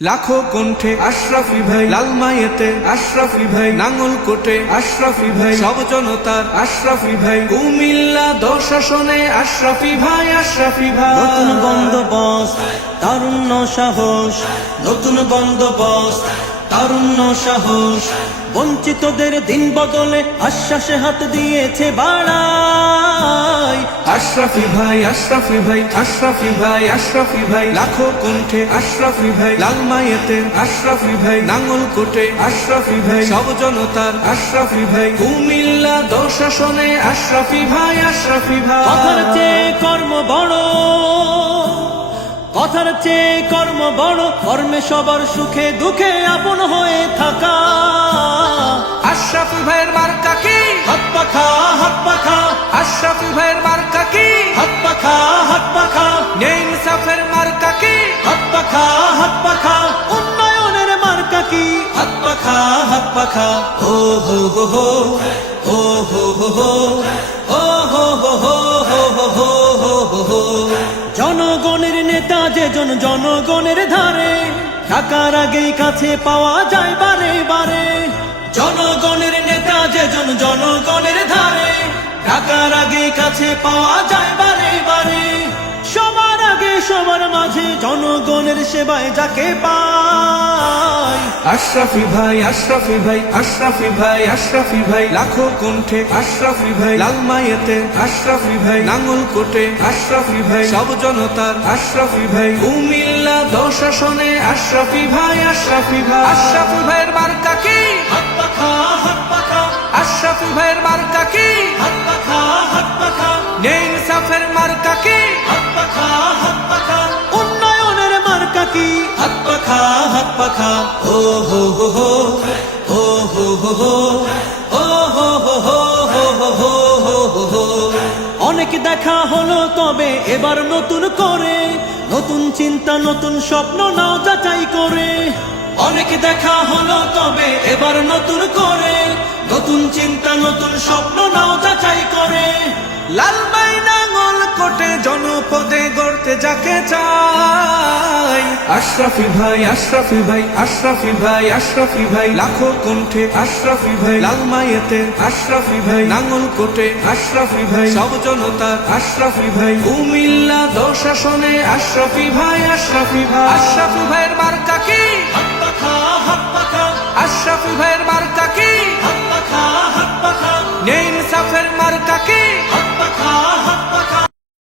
লাখো কণ্ঠে, আশরাফি ভাই লালমাইয়েতে আশরাফি ভাই নাঙ্গল কোটে, আশরাফি ভাই, সব জনতার আশরাফি ভাই, কুমিল্লা দশাসনে আশরাফি ভাই আশরাফি ভাই। নতুন বন্দোবস্ত তারুণ্য সাহস, নতুন বন্দোবস্ত তারুণ্য সাহস। বঞ্চিতদের দিন বদলে আশ্বাসে হাত দিয়েছে বাড়াই। আশরাফি ভাই আশরাফি ভাই আশরাফি ভাই আশরাফি ভাই লাখো কণ্ঠে আশরাফি ভাই লালমাইয়েতে আশরাফি ভাই নাঙ্গল কোটে আশরাফি ভাই সব জনতার আশরাফি ভাই কুমিল্লা দশাসনে আশরাফি ভাই আশরাফি ভাই। কথার চেয়ে কর্ম বড়। কথার চেয়ে কর্ম বড় কর্মে সবার সুখে দুঃখে আপন হয়ে থাকা। আশরাফি ভাইয়ের মার্কা কি? হাত পাখা হাত পাখা। আশরাফি ভাইয়ের মার্কা কি? হাত পাখা হাত পাখা। নেই ইনসাফের মার্কা কি? হাত পাখা হাত পাখা। উন্নয়নের মার্কা কি? হাত পাখা হাত পাখা। ও হো হো হো হো হো হো। জনগণের নেতা যে জন জনগণের ধারে, টাকার আগেই কাছে পাওয়া যায় বারে বারে। জনগণের নেতা যে জন জনগণের ধারে, টাকার আগেই কাছে পাওয়া যায় জনগণের সেবায় যাকে পায়। আশরাফি ভাই আশরাফি ভাই আশরাফি ভাই আশরাফি ভাই লাখো কণ্ঠে আশরাফি ভাই লালমাইয়েতে আশরাফি ভাই নাঙ্গল কোটে আশরাফি ভাই সব জনতার আশরাফি ভাই কুমিল্লা দশাসনে আশরাফি ভাই আশরাফি ভাই। আশরাফি ভাইয়ের মার্কা কি? আশরাফি ভাইয়ের মার্কা কি? নেই ইনসাফের মার্কা কি? হাত পাখা হাত পাখা ও হো হো হো হো হো হো হো হো হো হো হো হো হো অনেক দেখা হলো তবে এবার নতুন করে নতুন চিন্তা নতুন স্বপ্ন নাও যাচাই করে অনেক দেখা হলো তবে এবার নতুন করে নতুন চিন্তা নতুন স্বপ্ন নাও যাচাই করে লালমাই নাঙ্গল কোটে জনপদে গড়তে যাকে চাই আশরাফি ভাই আশরাফি ভাই আশরাফি ভাই আশরাফি ভাই লাখো কণ্ঠে আশরাফি ভাই লালমাইয়েতে আশরাফি ভাই নাঙ্গল কোটে আশরাফি ভাই সব জনতার আশরাফি ভাই কুমিল্লা দশাসনে আশরাফি ভাই আশরাফি ভাই আশরাফি ভাইয়ের মার্কা কি আশরাফি ভাইয়ের মার্কা কি